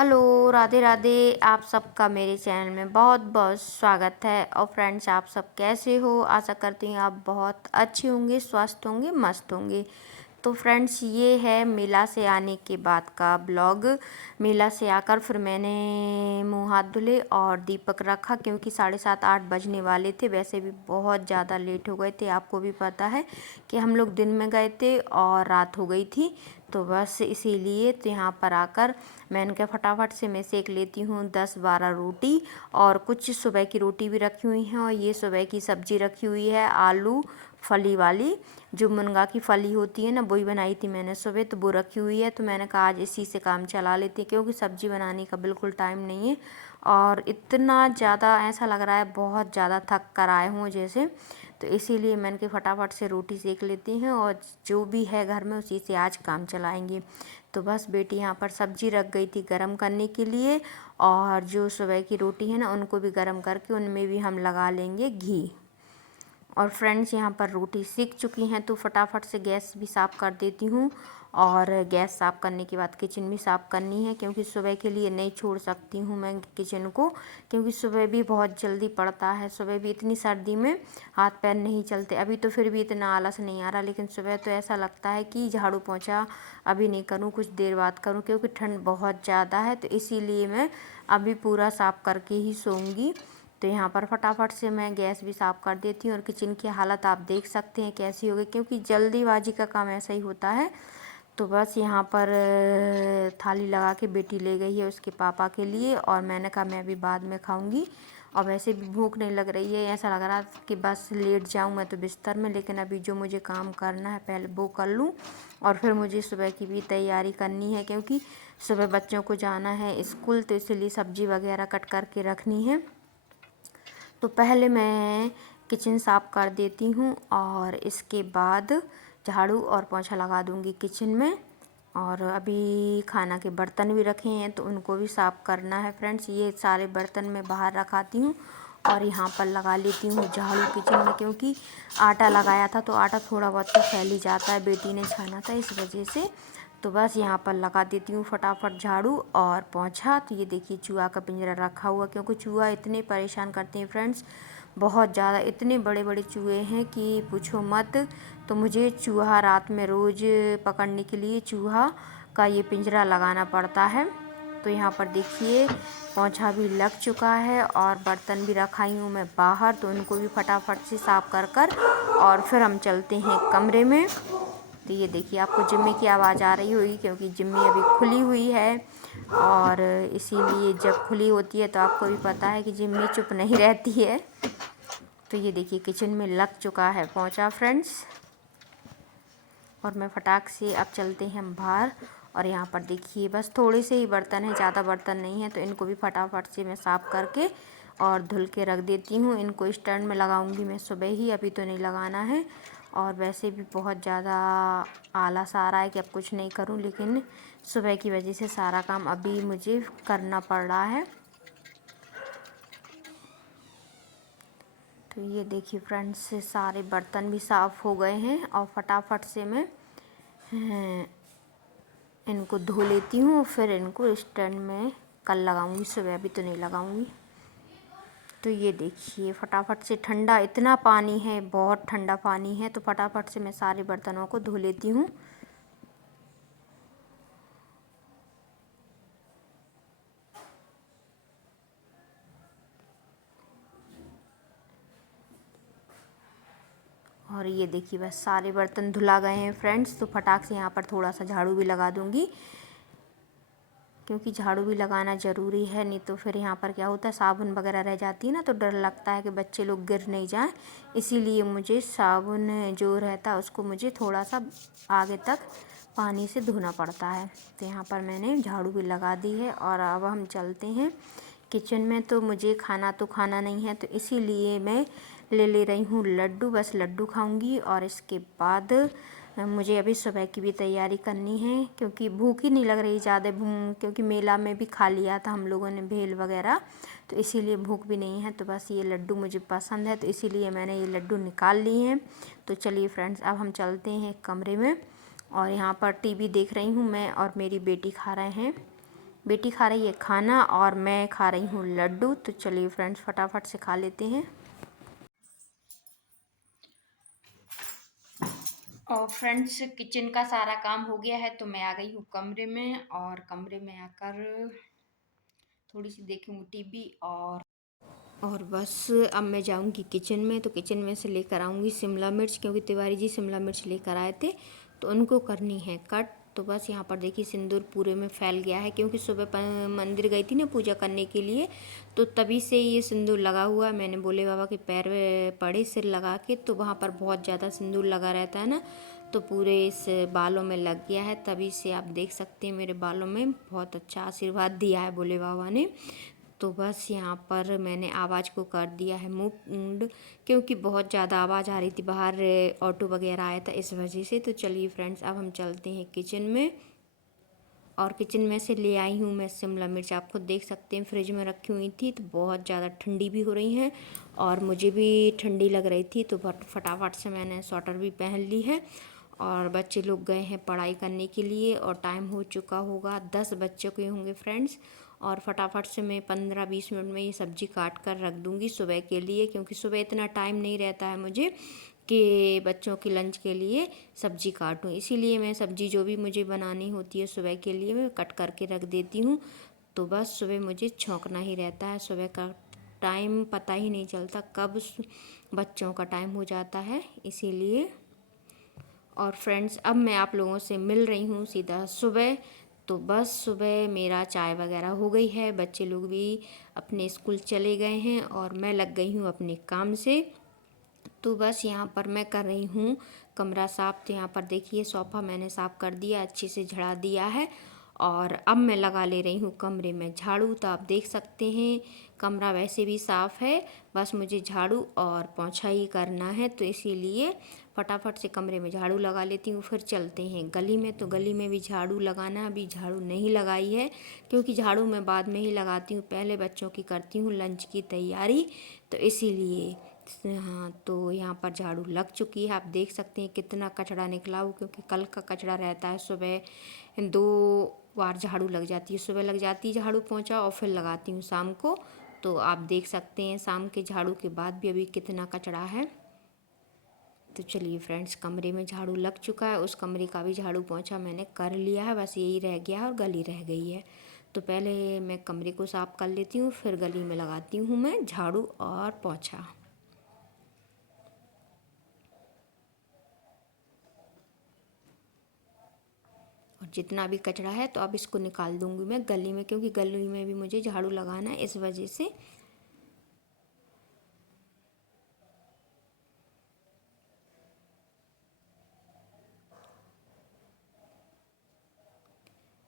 Hello, Radhe Radhe. आप सबका मेरे चैनल में बहुत बहुत स्वागत है। और फ्रेंड्स, आप सब कैसे हो? आशा करती हूँ आप बहुत अच्छे होंगे, स्वस्थ होंगे, मस्त होंगे। तो फ्रेंड्स, ये है मेला से आने के बाद का ब्लॉग। मेला से आकर फिर मैंने मुँह हाथ धुले और दीपक रखा, क्योंकि 7:30-8 बजने वाले थे। वैसे भी बहुत ज़्यादा लेट हो गए थे। आपको भी पता है कि हम लोग दिन में गए थे और रात हो गई थी, तो बस इसीलिए तो यहाँ पर आकर मैंने कहा फटाफट से मैं सेक लेती हूँ 10-12 रोटी। और कुछ सुबह की रोटी भी रखी हुई हैं, और ये सुबह की सब्जी रखी हुई है आलू फली वाली, जो मुनगा की फली होती है ना, वही बनाई थी मैंने सुबह, तो वो रखी हुई है। तो मैंने कहा आज इसी से काम चला लेती, क्योंकि सब्जी बनाने का बिल्कुल टाइम नहीं है। और इतना ज़्यादा ऐसा लग रहा है बहुत ज़्यादा थक कर आए हों जैसे, तो इसीलिए मैंने कि फटाफट से रोटी सेक लेती हैं, और जो भी है घर में उसी से आज काम चलाएंगे। तो बस बेटी यहाँ पर सब्जी रख गई थी गरम करने के लिए, और जो सुबह की रोटी है ना, उनको भी गरम करके उनमें भी हम लगा लेंगे घी। और फ्रेंड्स, यहाँ पर रोटी सीख चुकी हैं, तो फटाफट से गैस भी साफ़ कर देती हूँ। और गैस साफ़ करने के बाद किचन भी साफ़ करनी है, क्योंकि सुबह के लिए नहीं छोड़ सकती हूँ मैं किचन को, क्योंकि सुबह भी बहुत जल्दी पड़ता है। सुबह भी इतनी सर्दी में हाथ पैर नहीं चलते। अभी तो फिर भी इतना आलस नहीं आ रहा, लेकिन सुबह तो ऐसा लगता है कि झाड़ू पोंछा अभी नहीं करूँ, कुछ देर बाद करूँ, क्योंकि ठंड बहुत ज़्यादा है। तो इसीलिए मैं अभी पूरा साफ़ करके ही सोऊंगी। तो यहाँ पर फटाफट से मैं गैस भी साफ़ कर देती हूँ। और किचन की हालत आप देख सकते हैं कैसी हो गई, क्योंकि जल्दीबाजी का काम ऐसा ही होता है। तो बस यहाँ पर थाली लगा के बेटी ले गई है उसके पापा के लिए, और मैंने कहा मैं अभी बाद में खाऊंगी। और वैसे भी भूख नहीं लग रही है, ऐसा लग रहा है कि बस लेट जाऊँ मैं तो बिस्तर में, लेकिन अभी जो मुझे काम करना है पहले वो कर लूँ। और फिर मुझे सुबह की भी तैयारी करनी है, क्योंकि सुबह बच्चों को जाना है स्कूल, तो इसलिए सब्जी वगैरह कट करके रखनी है। तो पहले मैं किचन साफ़ कर देती हूँ, और इसके बाद झाड़ू और पोंछा लगा दूँगी किचन में। और अभी खाना के बर्तन भी रखे हैं, तो उनको भी साफ़ करना है। फ्रेंड्स, ये सारे बर्तन मैं बाहर रखाती हूँ, और यहाँ पर लगा लेती हूँ झाड़ू किचन में, क्योंकि आटा लगाया था तो आटा थोड़ा बहुत तो फैल ही जाता है, बेटी ने छाना था इस वजह से। तो बस यहाँ पर लगा देती हूँ फटाफट झाड़ू और पोंछा। तो ये देखिए चूहा का पिंजरा रखा हुआ, क्योंकि चूहा इतने परेशान करते हैं फ्रेंड्स, बहुत ज़्यादा। इतने बड़े बड़े चूहे हैं कि पूछो मत। तो मुझे चूहा रात में रोज़ पकड़ने के लिए चूहा का ये पिंजरा लगाना पड़ता है। तो यहाँ पर देखिए पोंछा भी लग चुका है, और बर्तन भी रखाई हूँ मैं बाहर, तो उनको भी फटाफट से साफ़ कर कर और फिर हम चलते हैं कमरे में। तो ये देखिए आपको जिम्मी की आवाज़ आ रही होगी, क्योंकि जिम्मी अभी खुली हुई है, और इसीलिए जब खुली होती है तो आपको भी पता है कि जिम्मी चुप नहीं रहती है। तो ये देखिए किचन में लग चुका है पोंछा फ्रेंड्स, और मैं फटाक से अब चलते हैं हम बाहर। और यहाँ पर देखिए बस थोड़े से ही बर्तन हैं, ज़्यादा बर्तन नहीं है, तो इनको भी फटाफट से मैं साफ़ करके और धुल के रख देती हूँ। इनको स्टैंड में लगाऊंगी मैं सुबह ही, अभी तो नहीं लगाना है। और वैसे भी बहुत ज़्यादा आलस आ रहा है कि अब कुछ नहीं करूँ, लेकिन सुबह की वजह से सारा काम अभी मुझे करना पड़ रहा है। तो ये देखिए फ्रेंड्स, सारे बर्तन भी साफ़ हो गए हैं, और फटाफट से मैं इनको धो लेती हूँ, फिर इनको स्टैंड में कल लगाऊंगी, सुबह अभी तो नहीं लगाऊंगी। तो ये देखिए फटाफट से, ठंडा इतना पानी है, बहुत ठंडा पानी है, तो फटाफट से मैं सारे बर्तनों को धो लेती हूँ। और ये देखिए बस सारे बर्तन धुला गए हैं फ्रेंड्स। तो फटाक से यहाँ पर थोड़ा सा झाड़ू भी लगा दूँगी, क्योंकि झाड़ू भी लगाना ज़रूरी है, नहीं तो फिर यहाँ पर क्या होता है साबुन वगैरह रह जाती है ना, तो डर लगता है कि बच्चे लोग गिर नहीं जाएं। इसीलिए मुझे साबुन जो रहता है उसको मुझे थोड़ा सा आगे तक पानी से धोना पड़ता है। तो यहाँ पर मैंने झाड़ू भी लगा दी है, और अब हम चलते हैं किचन में। तो मुझे खाना तो खाना नहीं है, तो इसीलिए मैं ले रही हूँ लड्डू, बस लड्डू खाऊंगी। और इसके बाद मुझे अभी सुबह की भी तैयारी करनी है, क्योंकि भूख ही नहीं लग रही ज़्यादा, क्योंकि मेला में भी खा लिया था हम लोगों ने भेल वगैरह, तो इसीलिए भूख भी नहीं है। तो बस ये लड्डू मुझे पसंद है, तो इसीलिए मैंने ये लड्डू निकाल लिए हैं। तो चलिए फ्रेंड्स, अब हम चलते हैं कमरे में। और यहाँ पर टीवी देख रही हूँ मैं, और मेरी बेटी खा रहे हैं बेटी खा रही है खाना और मैं खा रही हूँ लड्डू। तो चलिए फ्रेंड्स फटाफट से खा लेते हैं। और फ्रेंड्स किचन का सारा काम हो गया है तो मैं आ गई हूँ कमरे में, और कमरे में आकर थोड़ी सी देखूँगी टीवी। और बस अब मैं जाऊंगी किचन में, तो किचन में से लेकर आऊंगी शिमला मिर्च, क्योंकि तिवारी जी शिमला मिर्च लेकर आए थे तो उनको करनी है कट। तो बस यहाँ पर देखिए सिंदूर पूरे में फैल गया है, क्योंकि सुबह मंदिर गई थी ना पूजा करने के लिए, तो तभी से ये सिंदूर लगा हुआ है। मैंने भोले बाबा के पैर में पड़े सिर लगा के, तो वहाँ पर बहुत ज़्यादा सिंदूर लगा रहता है ना, तो पूरे इस बालों में लग गया है। तभी से आप देख सकते हैं मेरे बालों में बहुत अच्छा आशीर्वाद दिया है भोले बाबा ने। तो बस यहाँ पर मैंने आवाज़ को कर दिया है मूड, क्योंकि बहुत ज़्यादा आवाज़ आ रही थी बाहर, ऑटो वगैरह आया था इस वजह से। तो चलिए फ्रेंड्स अब हम चलते हैं किचन में। और किचन में से ले आई हूँ मैं शिमला मिर्च, आप खुद देख सकते हैं फ्रिज में रखी हुई थी, तो बहुत ज़्यादा ठंडी भी हो रही हैं और मुझे भी ठंडी लग रही थी, तो फटाफट से मैंने स्वेटर भी पहन ली है। और बच्चे लोग गए हैं पढ़ाई करने के लिए और टाइम हो चुका होगा 10 बच्चे के होंगे फ्रेंड्स। और फटाफट से मैं 15-20 मिनट में ये सब्ज़ी काट कर रख दूँगी सुबह के लिए, क्योंकि सुबह इतना टाइम नहीं रहता है मुझे कि बच्चों की लंच के लिए सब्ज़ी काटूं। इसीलिए मैं सब्ज़ी जो भी मुझे बनानी होती है सुबह के लिए मैं कट करके रख देती हूँ। तो बस सुबह मुझे छौंकना ही रहता है, सुबह का टाइम पता ही नहीं चलता कब बच्चों का टाइम हो जाता है, इसीलिए। और फ्रेंड्स अब मैं आप लोगों से मिल रही हूँ सीधा सुबह। तो बस सुबह मेरा चाय वगैरह हो गई है, बच्चे लोग भी अपने स्कूल चले गए हैं और मैं लग गई हूँ अपने काम से। तो बस यहाँ पर मैं कर रही हूँ कमरा साफ़। तो यहाँ पर देखिए सोफ़ा मैंने साफ़ कर दिया, अच्छे से झड़ा दिया है, और अब मैं लगा ले रही हूँ कमरे में झाड़ू। तो आप देख सकते हैं कमरा वैसे भी साफ़ है, बस मुझे झाड़ू और पोंछा ही करना है, तो इसीलिए फटाफट से कमरे में झाड़ू लगा लेती हूँ। फिर चलते हैं गली में, तो गली में भी झाड़ू लगाना, अभी झाड़ू नहीं लगाई है, क्योंकि झाड़ू मैं बाद में ही लगाती हूँ, पहले बच्चों की करती हूँ लंच की तैयारी, तो इसीलिए। हाँ तो यहाँ पर झाड़ू लग चुकी है, आप देख सकते हैं कितना कचरा निकला हो, क्योंकि कल का कचरा रहता है। सुबह 2 बार झाड़ू लग जाती है, सुबह लग जाती है झाड़ू पोंछा और फिर लगाती हूँ शाम को। तो आप देख सकते हैं शाम के झाड़ू के बाद भी अभी कितना कचरा है। तो चलिए फ्रेंड्स कमरे में झाड़ू लग चुका है, उस कमरे का भी झाड़ू पोंछा मैंने कर लिया है, बस यही रह गया है और गली रह गई है। तो पहले मैं कमरे को साफ़ कर लेती हूँ, फिर गली में लगाती हूँ मैं झाड़ू और पोंछा। और जितना भी कचरा है तो अब इसको निकाल दूंगी मैं गली में, क्योंकि गली में भी मुझे झाड़ू लगाना है, इस वजह से।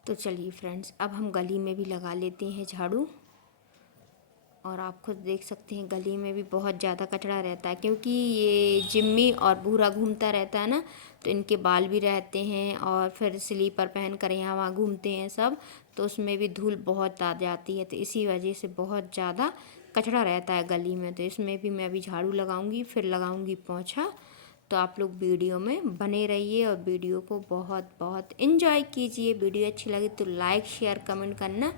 तो चलिए फ्रेंड्स अब हम गली में भी लगा लेते हैं झाड़ू। और आप खुद देख सकते हैं गली में भी बहुत ज़्यादा कचरा रहता है, क्योंकि ये जिम्मी और भूरा घूमता रहता है ना, तो इनके बाल भी रहते हैं और फिर स्लीपर पहन कर यहाँ वहाँ घूमते हैं सब, तो उसमें भी धूल बहुत आ जाती है, तो इसी वजह से बहुत ज़्यादा कचरा रहता है गली में। तो इसमें भी मैं अभी झाड़ू लगाऊंगी, फिर लगाऊंगी पोंछा। तो आप लोग वीडियो में बने रहिए और वीडियो को बहुत बहुत एंजॉय कीजिए। वीडियो अच्छी लगे तो लाइक शेयर कमेंट करना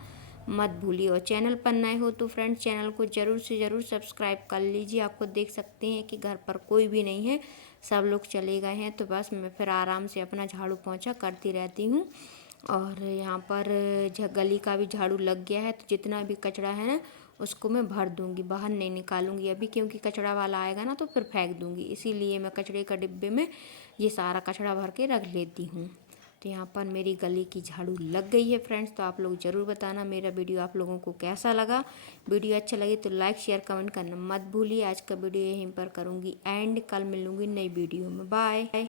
मत भूलिए, और चैनल पर नए हो तो फ्रेंड्स चैनल को ज़रूर से ज़रूर सब्सक्राइब कर लीजिए। आपको देख सकते हैं कि घर पर कोई भी नहीं है, सब लोग चले गए हैं, तो बस मैं फिर आराम से अपना झाड़ू पोंछा करती रहती हूँ। और यहाँ पर गली का भी झाड़ू लग गया है, तो जितना भी कचरा है ना उसको मैं भर दूँगी, बाहर नहीं निकालूंगी अभी, क्योंकि कचरा वाला आएगा ना तो फिर फेंक दूँगी, इसीलिए मैं कचरे का डिब्बे में ये सारा कचरा भर के रख लेती हूँ। तो यहाँ पर मेरी गली की झाड़ू लग गई है फ्रेंड्स। तो आप लोग ज़रूर बताना मेरा वीडियो आप लोगों को कैसा लगा। वीडियो अच्छा लगे तो लाइक शेयर कमेंट करना मत भूलिए। आज का वीडियो यहीं पर करूँगी एंड, कल मिलूँगी नई वीडियो में। बाय।